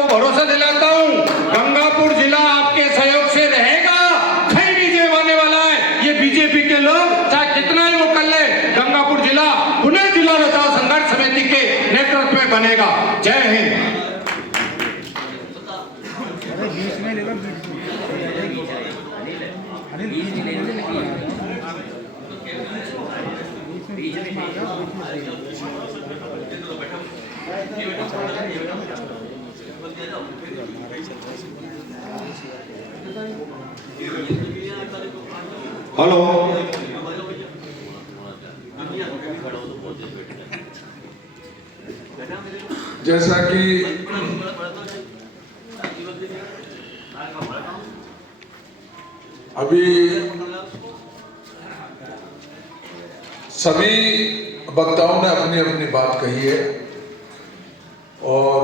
आपको भरोसा दिलाता हूं, गंगापुर जिला आपके सहयोग से रहेगा, कहीं नहीं जेवाने वाला है। ये बीजेपी के लोग चाहे कितना ही वो कर ले, गंगापुर जिला पुनः जिला बचाओ संघर्ष समिति के नेतृत्व में बनेगा। जय हिंद। हेलो, जैसा कि अभी सभी वक्ताओं ने अपनी अपनी बात कही है और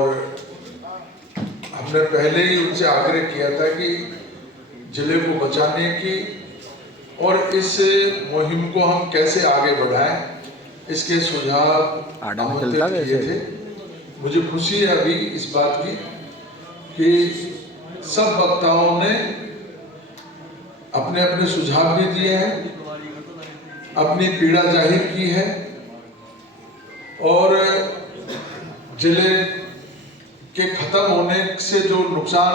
हमने पहले ही उनसे आग्रह किया था कि जिले को बचाने की और इस मुहिम को हम कैसे आगे बढ़ाएं, इसके सुझाव आमंत्रित किए थे। मुझे खुशी है अभी इस बात की कि सब वक्ताओं ने अपने अपने सुझाव भी दिए हैं, अपनी पीड़ा जाहिर की है और जिले के खत्म होने से जो नुकसान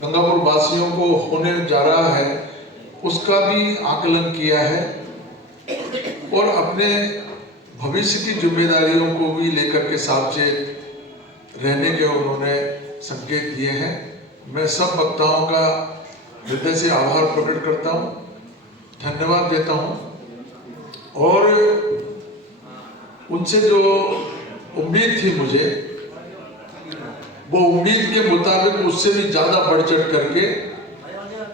गंगापुर वासियों को होने जा रहा है उसका भी आकलन किया है और अपने भविष्य की जिम्मेदारियों को भी लेकर के सावचेत रहने के उन्होंने संकेत दिए हैं। मैं सब वक्ताओं का हृदय से आभार प्रकट करता हूं, धन्यवाद देता हूं और उनसे जो उम्मीद थी मुझे, वो उम्मीद के मुताबिक उससे भी ज़्यादा बढ़ चढ़ करके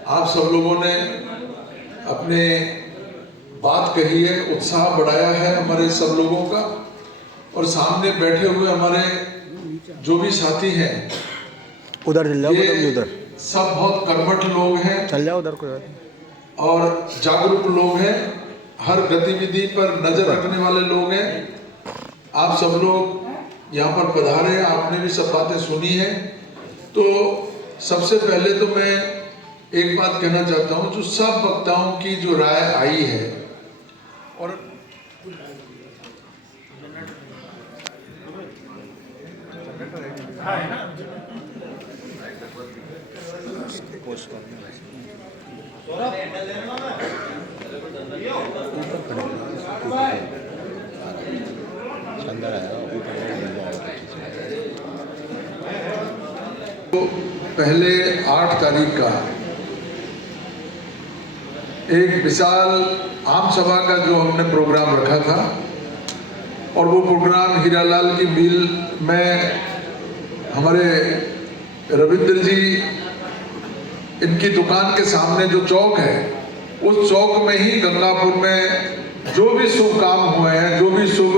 आप सब लोगों ने अपने बात कही है, उत्साह बढ़ाया है हमारे सब लोगों का और सामने बैठे हुए हमारे जो भी साथी हैं उधर उधर सब बहुत कर्मठ लोग हैं, चल जाओ उधर को और जागरूक लोग हैं, हर गतिविधि पर नजर रखने वाले लोग हैं। आप सब लोग यहाँ पर पधारे, आपने भी सब बातें सुनी हैं। तो सबसे पहले तो मैं एक बात कहना चाहता हूँ, जो सब वक्ताओं की जो राय आई है और तो पहले 8 तारीख का एक विशाल आम सभा का जो हमने प्रोग्राम रखा था और वो प्रोग्राम हीरालाल की मिल में हमारे रविंद्र जी, इनकी दुकान के सामने जो चौक है उस चौक में ही गंगापुर में जो भी शुभ काम हुए हैं, जो भी शुभ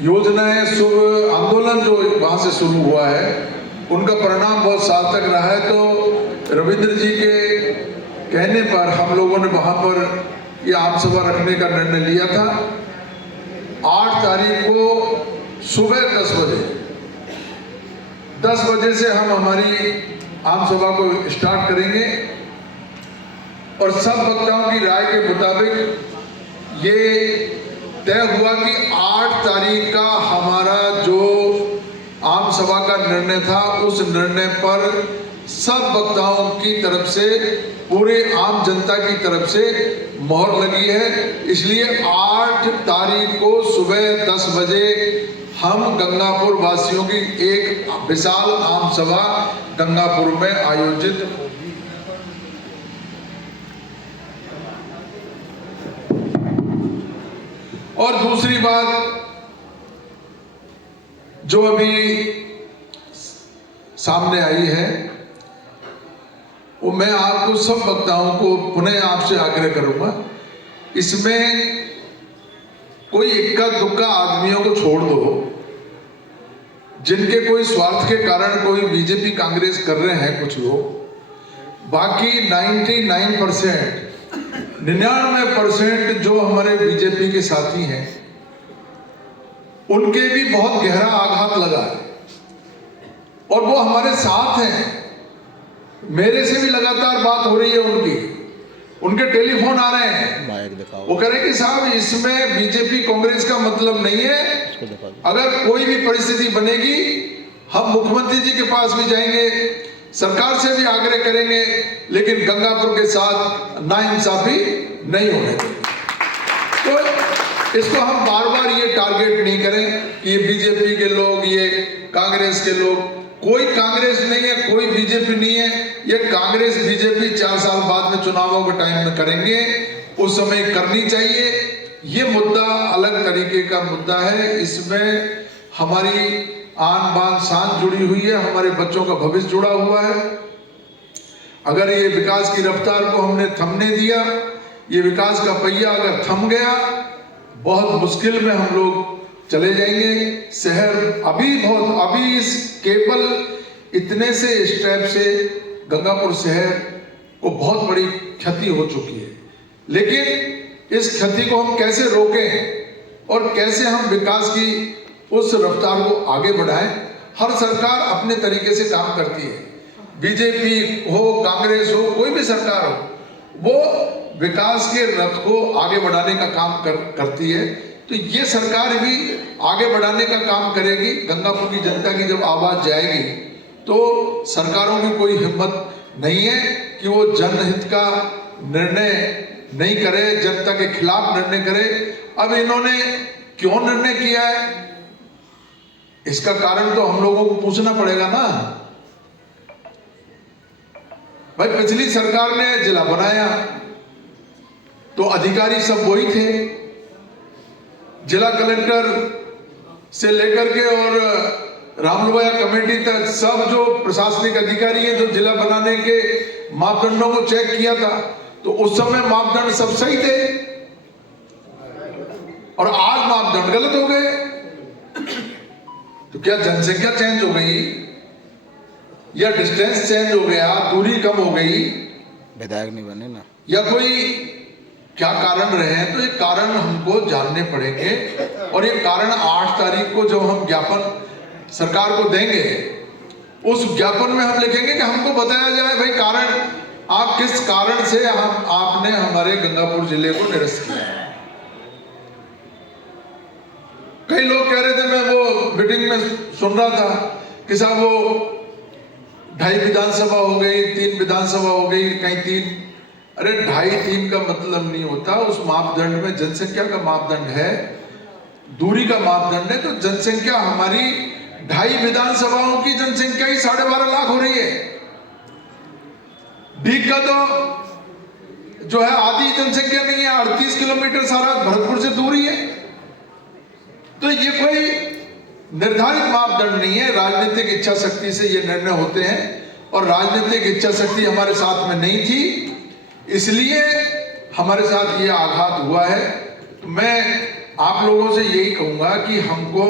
योजनाएं, शुभ आंदोलन जो वहाँ से शुरू हुआ है उनका परिणाम बहुत सार्थक रहा है। तो रविंद्र जी के कहने पर हम लोगों ने वहाँ पर ये आम सभा रखने का निर्णय लिया था। 8 तारीख को सुबह 10 बजे से हम हमारी आम सभा को स्टार्ट करेंगे और सब वक्ताओं की राय के मुताबिक ये तय हुआ कि 8 तारीख का हमारा जो आम सभा का निर्णय था उस निर्णय पर सब वक्ताओं की तरफ से, पूरे आम जनता की तरफ से मोहर लगी है। इसलिए 8 तारीख को सुबह 10 बजे हम गंगापुर वासियों की एक विशाल आम सभा गंगापुर में आयोजित होगी। और दूसरी बात जो अभी सामने आई है, वो मैं आपको सब वक्ताओं को पुनः आपसे आग्रह करूंगा, इसमें कोई इक्का दुक्का आदमियों को छोड़ दो जिनके कोई स्वार्थ के कारण कोई बीजेपी कांग्रेस कर रहे हैं कुछ लोग, बाकी 99% जो हमारे बीजेपी के साथी हैं उनके भी बहुत गहरा आघात लगा है और वो हमारे साथ हैं। मेरे से भी लगातार बात हो रही है उनके टेलीफोन आ रहे हैं। माइक दिखाओ। वो कह रहे हैं कि साहब इसमें बीजेपी कांग्रेस का मतलब नहीं है, इसको दिखा दो। अगर कोई भी परिस्थिति बनेगी हम मुख्यमंत्री जी के पास भी जाएंगे, सरकार से भी आग्रह करेंगे, लेकिन गंगापुर के साथ नाइंसाफी नहीं होने देंगे। तो इसको हम बार बार ये टारगेट नहीं करें कि ये बीजेपी के लोग, ये कांग्रेस के लोग। कोई कांग्रेस नहीं है, कोई बीजेपी नहीं है। ये कांग्रेस बीजेपी 4 साल बाद में चुनावों के टाइम में करेंगे, उस समय करनी चाहिए। ये मुद्दा अलग तरीके का मुद्दा है, इसमें हमारी आन बान शान जुड़ी हुई है, हमारे बच्चों का भविष्य जुड़ा हुआ है। अगर ये विकास की रफ्तार को हमने थमने दिया, ये विकास का पहिया अगर थम गया, बहुत मुश्किल में हम लोग चले जाएंगे। शहर अभी इस केवल इतने से स्टेप से गंगापुर शहर को बहुत बड़ी क्षति हो चुकी है, लेकिन इस क्षति को हम कैसे रोकें और कैसे हम विकास की उस रफ्तार को आगे बढ़ाएं। हर सरकार अपने तरीके से काम करती है, बीजेपी हो, कांग्रेस हो, कोई भी सरकार हो, वो विकास के रथ को आगे बढ़ाने का काम करती है। तो ये सरकार भी आगे बढ़ाने का काम करेगी। गंगापुर की जनता की जब आवाज जाएगी तो सरकारों की कोई हिम्मत नहीं है कि वो जनहित का निर्णय नहीं करे, जनता के खिलाफ निर्णय करे। अब इन्होंने क्यों निर्णय किया है, इसका कारण तो हम लोगों को पूछना पड़ेगा ना। भाई पिछली सरकार ने जिला बनाया तो अधिकारी सब वही थे, जिला कलेक्टर से लेकर के और रामलुवाया कमेटी तक सब जो प्रशासनिक अधिकारी हैं, जो जिला बनाने के मापदंडों को चेक किया था, तो उस समय मापदंड सब सही थे और आज मापदंड गलत हो गए। तो क्या जनसंख्या चेंज हो गई या डिस्टेंस चेंज हो गया, दूरी कम हो गई, विधायक नहीं बने ना, या कोई क्या कारण रहे हैं? तो ये कारण हमको जानने पड़ेंगे और ये कारण 8 तारीख को जब हम ज्ञापन सरकार को देंगे, उस ज्ञापन में हम लिखेंगे कि हमको बताया जाए भाई कारण, आप किस कारण से आपने हमारे गंगापुर जिले को निरस्त किया। कई लोग कह रहे थे, मैं वो मीटिंग में सुन रहा था कि साहब वो 2.5 विधानसभा हो गई, 3 विधानसभा हो गई, कहीं 3। अरे 2.5-3 का मतलब नहीं होता। उस मापदंड में जनसंख्या का मापदंड है, दूरी का मापदंड है। तो जनसंख्या हमारी 2.5 विधानसभाओं की जनसंख्या ही 12.5 लाख हो रही है। डी का तो जो है आधी जनसंख्या नहीं है, 38 किलोमीटर सारा भरतपुर से दूरी है। तो ये कोई निर्धारित मापदंड नहीं है, राजनीतिक इच्छा शक्ति से ये निर्णय होते हैं और राजनीतिक इच्छा शक्ति हमारे साथ में नहीं थी, इसलिए हमारे साथ ये आघात हुआ है। तो मैं आप लोगों से यही कहूंगा कि हमको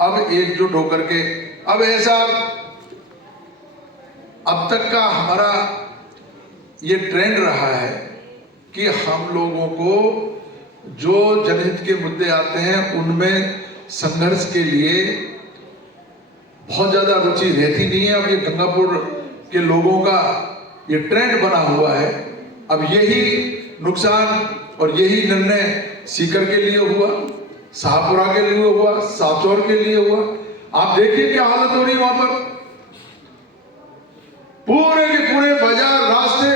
अब एकजुट होकर के, अब ऐसा अब तक का हमारा ये ट्रेंड रहा है कि हम लोगों को जो जनहित के मुद्दे आते हैं उनमें संघर्ष के लिए बहुत ज्यादा रुचि रहती नहीं है। अब ये गंगापुर के लोगों का ये ट्रेंड बना हुआ है। अब यही नुकसान और यही निर्णय सीकर के लिए हुआ, शाहपुरा के लिए हुआ, साचौर के लिए हुआ। आप देखिए क्या हालत हो रही है वहां पर। पूरे के पूरे बाजार, रास्ते,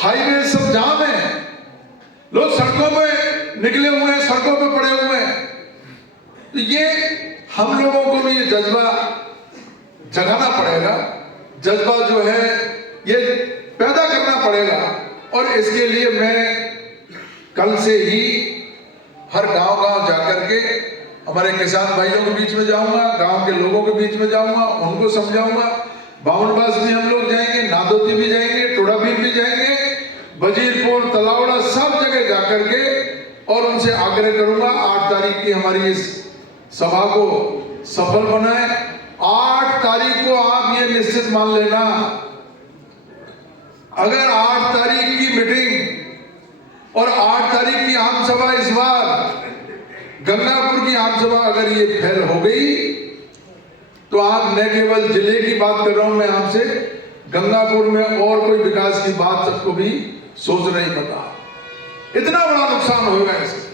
हाईवे सब जाम है, लोग सड़कों पे निकले हुए हैं, सड़कों पे पड़े हुए हैं। तो ये हम लोगों को भी ये जज्बा जगाना पड़ेगा, जज्बा जो है ये पैदा करना पड़ेगा। और इसके लिए मैं कल से ही हर गांव जाकर के हमारे किसान भाइयों के बीच में जाऊंगा, गांव के लोगों के बीच में जाऊंगा, उनको समझाऊंगा। बावनबास भी हम लोग जाएंगे, नादोती भी जाएंगे, टोडाभीम भी जाएंगे, वजीरपुर, तलावड़ा, सब जगह जाकर के और उनसे आग्रह करूंगा 8 तारीख की हमारी इस सभा को सफल बनाए। 8 तारीख को आप ये निश्चित मान लेना, अगर 8 तारीख की मीटिंग और 8 तारीख की आम सभा, इस बार गंगापुर की आम सभा अगर ये फेल हो गई तो आप न केवल जिले की बात कर रहा हूं मैं आपसे, गंगापुर में और कोई विकास की बात सबको भी सोचना ही पता। इतना बड़ा नुकसान होगा इससे।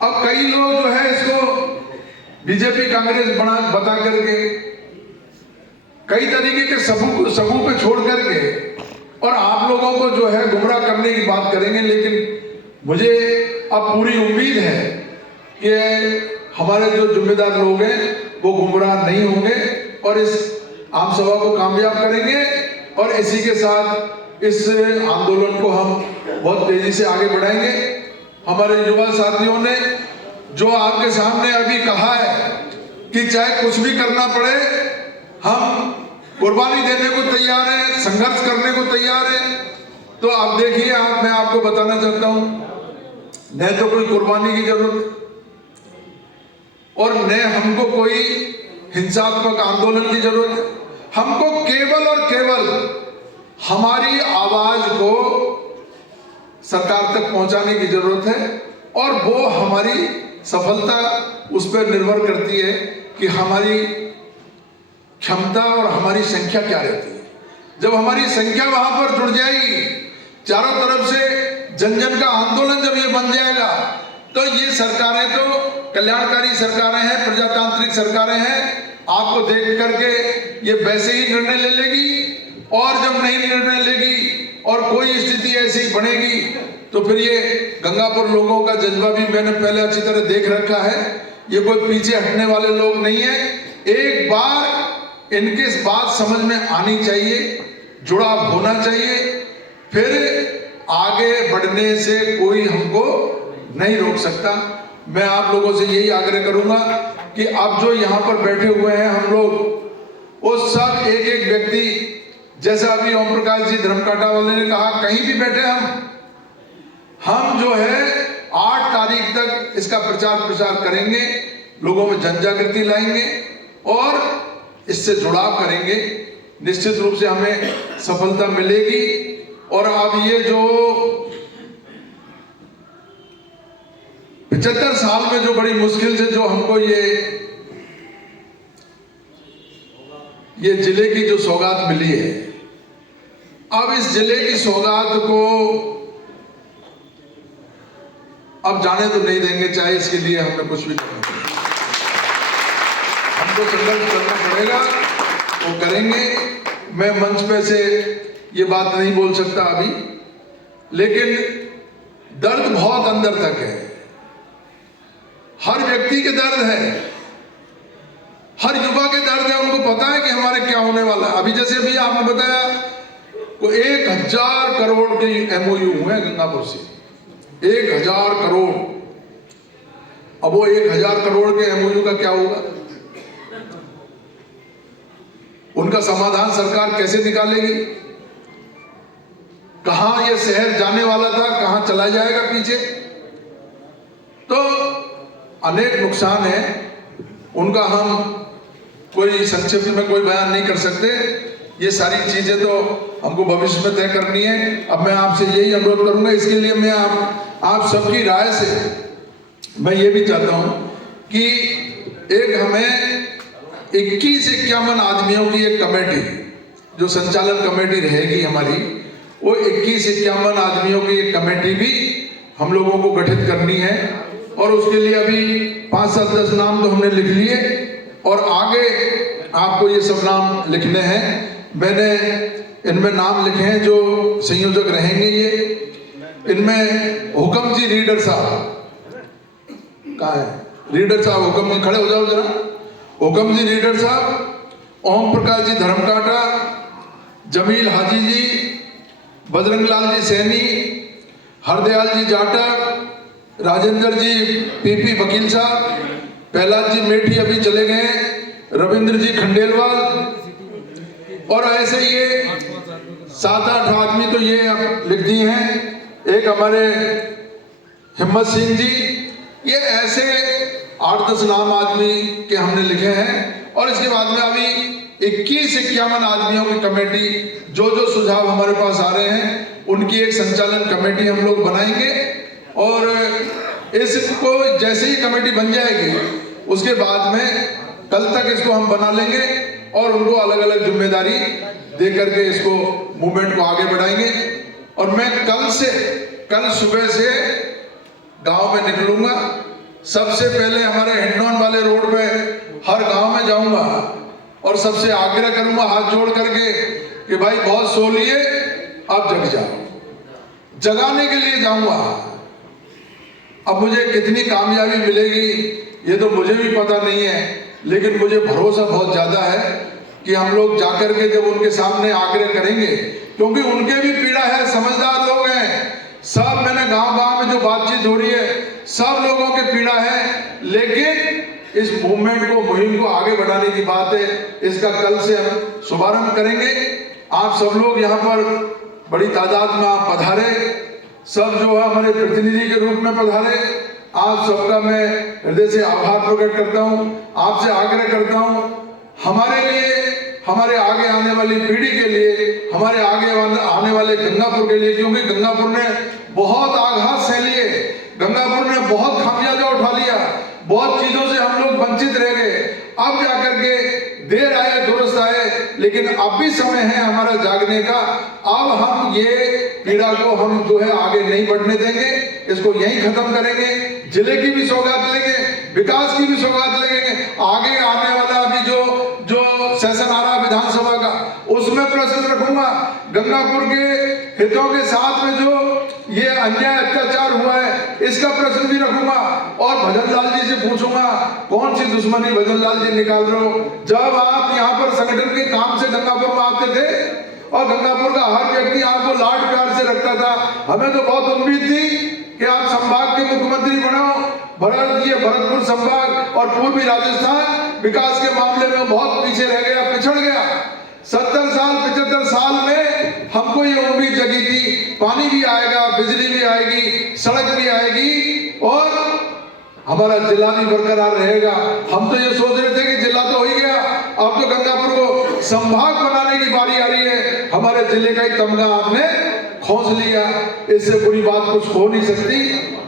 अब कई लोग जो है इसको बीजेपी कांग्रेस बता करके कई तरीके के सबूत पे छोड़ करके और आप लोगों को जो है गुमराह करने की बात करेंगे। लेकिन मुझे अब पूरी उम्मीद है कि हमारे जो जिम्मेदार लोग हैं वो गुमराह नहीं होंगे और इस आम सभा को कामयाब करेंगे और इसी के साथ इस आंदोलन को हम बहुत तेजी से आगे बढ़ाएंगे। हमारे युवा साथियों ने जो आपके सामने अभी कहा है कि चाहे कुछ भी करना पड़े हम कुर्बानी देने को तैयार हैं, संघर्ष करने को तैयार हैं। तो आप देखिए, मैं आपको बताना चाहता हूं, न तो कोई कुर्बानी की जरूरत और न हमको कोई हिंसात्मक आंदोलन की जरूरत है। हमको केवल और केवल हमारी आवाज को सरकार तक पहुंचाने की जरूरत है और वो हमारी सफलता उस पर निर्भर करती है कि हमारी क्षमता और हमारी संख्या क्या रहती है। जब हमारी संख्या वहां पर जुड़ जाएगी, चारों तरफ से जन जन का आंदोलन जब ये बन जाएगा, तो ये सरकारें तो कल्याणकारी सरकारें हैं, प्रजातांत्रिक सरकारें हैं, आपको देख करके ये वैसे ही निर्णय ले लेगी और जब नहीं निर्णय लेगी और कोई स्थिति ऐसी बनेगी तो फिर ये गंगापुर लोगों का जज्बा भी मैंने पहले अच्छी तरह देख रखा है। ये कोई पीछे हटने वाले लोग नहीं है। एक बार इनकी इस बात समझ में आनी चाहिए, जुड़ाव होना चाहिए, फिर आगे बढ़ने से कोई हमको नहीं रोक सकता। मैं आप लोगों से यही आग्रह करूंगा कि अब जो यहाँ पर बैठे हुए हैं हम लोग, वो सब एक एक व्यक्ति, जैसा अभी ओम प्रकाश जी धर्मकाटा वाले ने कहा, कहीं भी बैठे हम जो है 8 तारीख तक इसका प्रचार प्रसार करेंगे, लोगों में जन जागृति लाएंगे और इससे जुड़ाव करेंगे। निश्चित रूप से हमें सफलता मिलेगी। और अब ये जो 75 साल में जो बड़ी मुश्किल से जो हमको ये जिले की जो सौगात मिली है, अब इस जिले की सौगात को अब जाने तो नहीं देंगे, चाहे इसके लिए हमने कुछ भी करना पड़े। हमको संघर्ष करना पड़ेगा, वो करेंगे। मैं मंच पे से ये बात नहीं बोल सकता अभी, लेकिन दर्द बहुत अंदर तक है। हर व्यक्ति के दर्द है, हर युवा के दर्द है। उनको पता है कि हमारे क्या होने वाला है। अभी जैसे अभी आपने बताया, वो 1000 करोड़ के MOU हुए हैं गंगापुर से, 1000 करोड़। अब वो 1000 करोड़ के MOU का क्या होगा? उनका समाधान सरकार कैसे निकालेगी? कहां ये शहर जाने वाला था, कहां चला जाएगा पीछे? तो अनेक नुकसान है, उनका हम कोई संक्षिप्त में कोई बयान नहीं कर सकते। ये सारी चीजें तो हमको भविष्य में तय करनी है। अब मैं आपसे यही अनुरोध करूंगा, इसके लिए मैं आप सबकी राय से मैं ये भी चाहता हूं कि एक हमें 21-51 आदमियों की एक कमेटी, जो संचालन कमेटी रहेगी हमारी, वो 21-51 आदमियों की एक कमेटी भी हम लोगों को गठित करनी है। और उसके लिए अभी 5-7-10 नाम तो हमने लिख लिए और आगे आपको ये सब नाम लिखने हैं। मैंने इनमें नाम लिखे हैं जो संयोजक रहेंगे। ये इनमें हुकम जी रीडर साहब कहाँ है? रीडर साहब हुकम जी खड़े हो जाओ जरा। हुकम जी रीडर साहब, ओम प्रकाश जी धर्मकाटा, जमील हाजी जी, बजरंग लाल जी सैनी, हरदयाल जी जाटा, राजेंद्र जी PP वकील साहब, प्रहलाद जी मेठी अभी चले गए, रविंद्र जी खंडेलवाल, और ऐसे ये 7-8 आदमी तो ये लिख दिए हैं। एक हमारे हिम्मत सिंह जी, ये ऐसे 8-10 नाम आदमी के हमने लिखे हैं। और इसके बाद में अभी 21-51 आदमियों की कमेटी, जो जो सुझाव हमारे पास आ रहे हैं उनकी एक संचालन कमेटी हम लोग बनाएंगे। और इसको जैसे ही कमेटी बन जाएगी उसके बाद में कल तक इसको हम बना लेंगे और उनको अलग अलग जिम्मेदारी दे करके इसको मूवमेंट को आगे बढ़ाएंगे। और मैं कल सुबह से गांव में निकलूंगा। सबसे पहले हमारे हिंडौन वाले रोड पे हर गांव में जाऊंगा और सबसे आग्रह करूंगा हाथ जोड़ करके कि भाई बहुत सो लिए, अब जग जाओ। जगाने के लिए जाऊंगा। अब मुझे कितनी कामयाबी मिलेगी ये तो मुझे भी पता नहीं है, लेकिन मुझे भरोसा बहुत ज्यादा है कि हम लोग जाकर के जब उनके सामने आग्रह करेंगे, क्योंकि उनके भी पीड़ा है, समझदार लोग हैं सब। मैंने गांव में जो बातचीत हो रही है सब लोगों की पीड़ा है, लेकिन इस मूवमेंट को, मुहिम को आगे बढ़ाने की बात है। इसका कल से हम शुभारंभ करेंगे। आप सब लोग यहाँ पर बड़ी तादाद में आप पधारे, सब जो है हमारे प्रतिनिधि के रूप में पधारे। आप सबका मैं हृदय से आभार प्रकट करता हूँ। आपसे आग्रह करता हूँ हमारे लिए, हमारे आगे आने वाली पीढ़ी के लिए, हमारे आगे आने वाले गंगापुर के लिए, क्योंकि गंगापुर ने बहुत आघात सह लिए, गंगापुर ने बहुत खामियाजा उठा लिया, बहुत चीजों से हम लोग वंचित रह गए। अब जाकर के देर आए दुरुस्त आए, लेकिन अब भी समय है हमारा जागने का। अब हम ये पीड़ा को हम जो है आगे नहीं बढ़ने देंगे, इसको यहीं खत्म करेंगे। जिले की भी सौगात लेंगे, विकास की भी सौगात लेंगे। आगे आने वाला अभी जो सेशन आ रहा विधानसभा का, उसमें प्रश्न रखूंगा। गंगापुर के हितों के साथ में जो ये अन्याय अत्याचार हुआ है, इसका प्रश्न भी रखूंगा। और भजन लाल जी से पूछूंगा कौन सी दुश्मनी भजन लाल जी निकाल रहे हो। जब आप यहाँ पर संगठन के काम से गंगापुर में आते थे और गंगापुर का हर व्यक्ति आपको लाड प्यार से रखता था, हमें तो बहुत उम्मीद थी कि आप संभाग के मुख्यमंत्री बनाओ। भरतपुर संभाग और पूर्वी राजस्थान विकास के मामले में बहुत पीछे रह गया, पिछड़ गया। 70 साल 75 साल में हमको ये उम्मीद जगी थी पानी भी आएगा, बिजली भी आएगी, सड़क भी आएगी और हमारा जिला भी बरकरार रहेगा। हम तो ये सोच रहे थे कि जिला तो हो ही गया, अब तो गंगापुर को संभाग बनाने की बारी आ रही है। हमारे जिले का ही तमगा आपने खोज लिया, इससे बुरी बात कुछ हो नहीं सकती।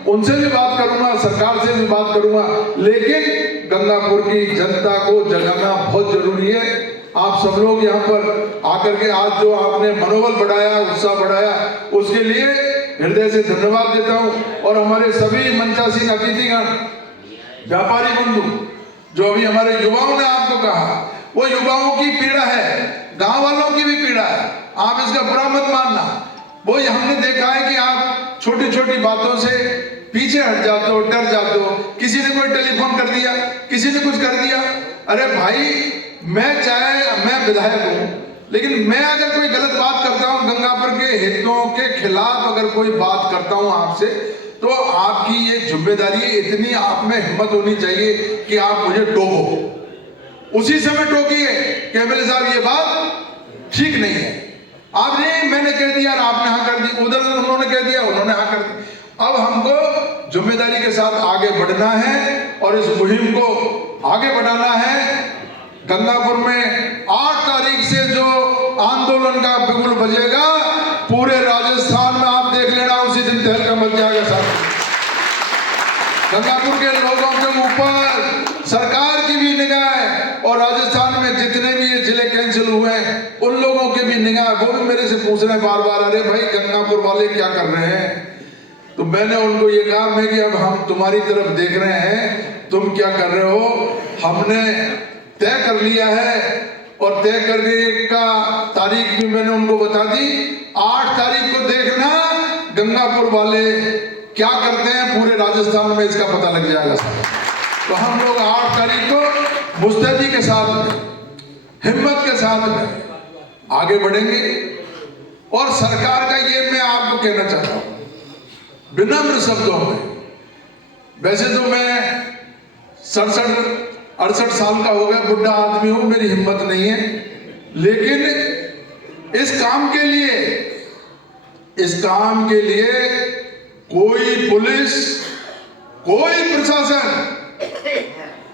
उनसे भी बात करूंगा, सरकार से भी बात करूंगा, लेकिन गंगापुर की जनता को जगाना बहुत जरूरी है। आप सब लोग यहाँ पर आकर के आज जो आपने मनोबल बढ़ाया, उत्साह बढ़ाया, उसके लिए हृदय से धन्यवाद देता हूँ। और हमारे सभी मंचासीन अतिथिगण, व्यापारी बंधु, जो अभी हमारे युवाओं ने आपको कहा, वो युवाओं की पीड़ा है, गांव वालों की भी पीड़ा है। आप इसका बुरा मत मानना। वो हमने देखा है कि आप छोटी छोटी बातों से पीछे हट जाते हो, डर जाते हो। किसी ने कोई टेलीफोन कर दिया, किसी ने कुछ कर दिया। अरे भाई, मैं विधायक हूँ, लेकिन मैं अगर कोई गलत बात करता हूँ, गंगापुर के हितों के खिलाफ अगर कोई बात करता हूँ आपसे, तो आपकी ये जिम्मेदारी, इतनी आप में हिम्मत होनी चाहिए कि आप मुझे टोको। उसी समय टोकिए कि एमएलए साहब ये बात ठीक नहीं है। आपने, मैंने कह दिया, आपने हाँ कर दी, उधर उन्होंने कह दिया, उन्होंने हाँ कर दी। अब हमको जिम्मेदारी के साथ आगे बढ़ना है और इस मुहिम को आगे बढ़ाना है। गंगापुर में 8 तारीख से जो आंदोलन का बिगुल बजेगा, पूरे राजस्थान में आप देख लेना, उसी दिन तहलका मच जाएगा साहब। गंगापुर के लोगों के ऊपर सरकार की भी निगाह है और राजस्थान में जितने भी ये जिले कैंसिल हुए हैं उन लोगों की भी निगाह। वो भी मेरे से पूछ रहे हैं बार बार, अरे भाई गंगापुर वाले क्या कर रहे हैं? तो मैंने उनको ये कहा, मैं कि अब हम तुम्हारी तरफ देख रहे हैं, तुम क्या कर रहे हो। हमने तय कर लिया है और तय करने का तारीख भी मैंने उनको बता दी। 8 तारीख को देखना गंगापुर वाले क्या करते हैं, पूरे राजस्थान में इसका पता लग जाएगा साहब। तो हम लोग 8 तारीख को मुस्तैदी के साथ में, हिम्मत के साथ में आगे बढ़ेंगे। और सरकार का ये मैं आपको कहना चाहता हूं विनम्र शब्दों में, वैसे तो मैं 67-68 साल का हो गया, बुढ़ा आदमी हूं, मेरी हिम्मत नहीं है, लेकिन इस काम के लिए कोई पुलिस, कोई प्रशासन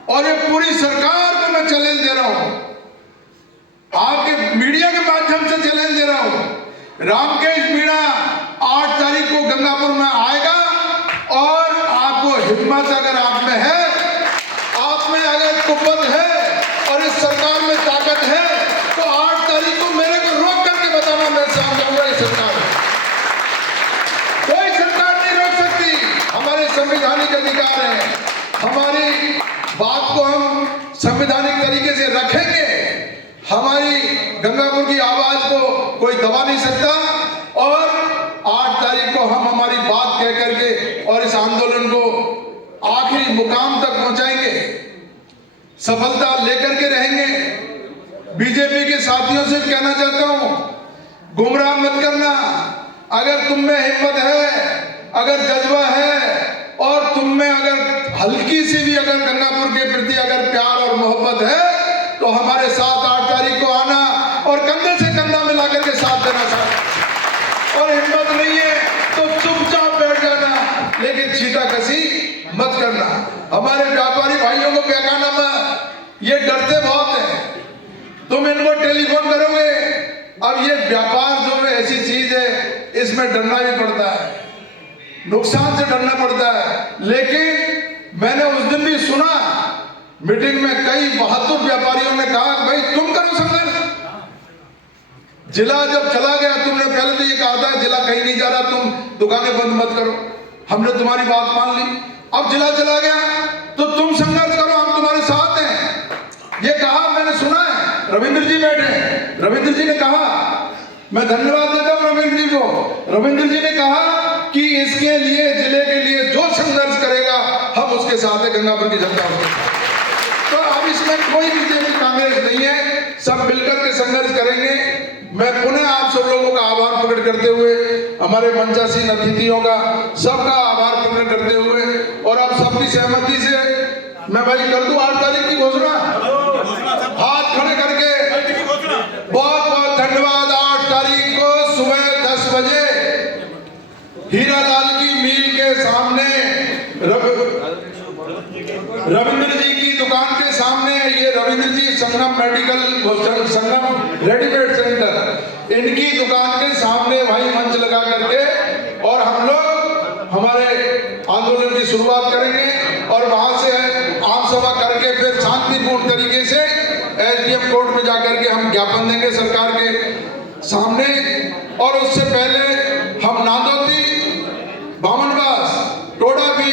और ये पूरी सरकार को मैं चैलेंज दे रहा हूं, आपके मीडिया के माध्यम से चैलेंज दे रहा हूं। रामकेश मीणा 8 तारीख को गंगापुर में आएगा और आपको हिम्मत अगर आप में है, आप में अगर कुव्वत है, ताकत है तो 8 तारीख को मेरे को रोक करके बताना, मैं साथ जाऊंगा। इस सरकार कोई सरकार नहीं रोक सकती, हमारे संवैधानिक अधिकार हैं, हमारी बात को हम संवैधानिक तरीके से रखेंगे। हमारी गंगापुर की आवाज को कोई दबा नहीं सकता और 8 तारीख को हम हमारी बात कह करके और इस आंदोलन को आखिरी मुकाम तक पहुंचाएंगे, सफलता लेकर के रहेंगे। बीजेपी के साथियों से कहना चाहता हूं, गुमराह मत करना। अगर तुम में हिम्मत है, अगर जज्बा है और तुम में अगर हल्की सी भी अगर गंगापुर के प्रति अगर प्यार और मोहब्बत है तो हमारे साथ 8 तारीख को आना और कंधे से कंधा मिला करके साथ देना साथ। और हिम्मत नहीं है तो चुपचाप बैठ जाना, लेकिन छींटाकशी मत करना। हमारे व्यापारी भाइयों को बहकाना मत, ये डरते बहुत हैं। तुम इनको टेलीफोन करोगे, अब ये व्यापार जो है ऐसी चीज है, इसमें डरना भी पड़ता है, नुकसान से डरना पड़ता है। लेकिन मैंने उस दिन भी सुना मीटिंग में कई बहादुर व्यापारियों ने कहा भाई तुम करो संघर्ष। जिला जब चला गया, तुमने पहले तो ये कहा था जिला कहीं नहीं जा रहा, तुम दुकानें बंद मत करो, हमने तुम्हारी बात मान ली। अब जिला चला गया तो तुम संघर्ष करो, हम तुम्हारे साथ हैं, ये कहा मैंने सुना है। रविंद्र जी बैठे हैं, रविंद्र जी ने कहा, मैं धन्यवाद देता हूं रविंद्र जी को। रविंद्र जी ने कहा कि इसके लिए जिले के लिए जो संघर्ष करेगा हम उसके साथ है, गंगापुर की जनता उसके साथ। तो अब इसमें कोई बीजेपी कांग्रेस नहीं है, सब मिलकर के संघर्ष करेंगे। मैं पुनः आप सब लोगों का आभार प्रकट करते हुए, हमारे मंचासीन अतिथियों का सबका आभार प्रकट करते हुए और आप सबकी सहमति से मैं भाई कर दूं 8 तारीख की घोषणा, हाथ खड़े करके। बहुत बहुत धन्यवाद। 8 तारीख को सुबह 10 बजे हीरालाल की मिल के सामने, रविंद्र जी की दुकान के सामने, ये रविंद्र जी संगम मेडिकल संगम रेडीमेड सेंटर, इनकी दुकान के सामने भाई मंच लगा करके और हम लोग हमारे आंदोलन की शुरुआत करेंगे और वहां से आम सभा करके फिर शांतिपूर्ण तरीके से एसडीएम कोर्ट में जाकर के हम ज्ञापन देंगे सरकार के सामने। और उससे पहले हम नांदोती, बामनवास, टोडाबी,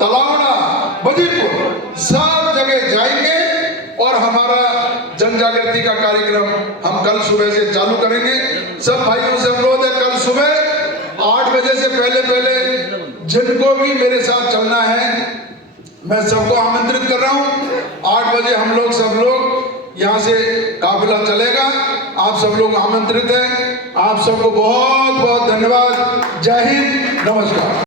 तलावड़ा, बजीपुर सब जगह जाएंगे और हमारा जन जागृति का कार्यक्रम हम कल सुबह से चालू करेंगे। सब भाइयों से अनुरोध है, कल सुबह 8 बजे से पहले जिनको भी मेरे साथ चलना है मैं सबको आमंत्रित कर रहा हूं। 8 बजे हम लोग सब लोग यहाँ से काफिला चलेगा, आप सब लोग आमंत्रित हैं। आप सबको बहुत बहुत धन्यवाद। जय हिंद, नमस्कार।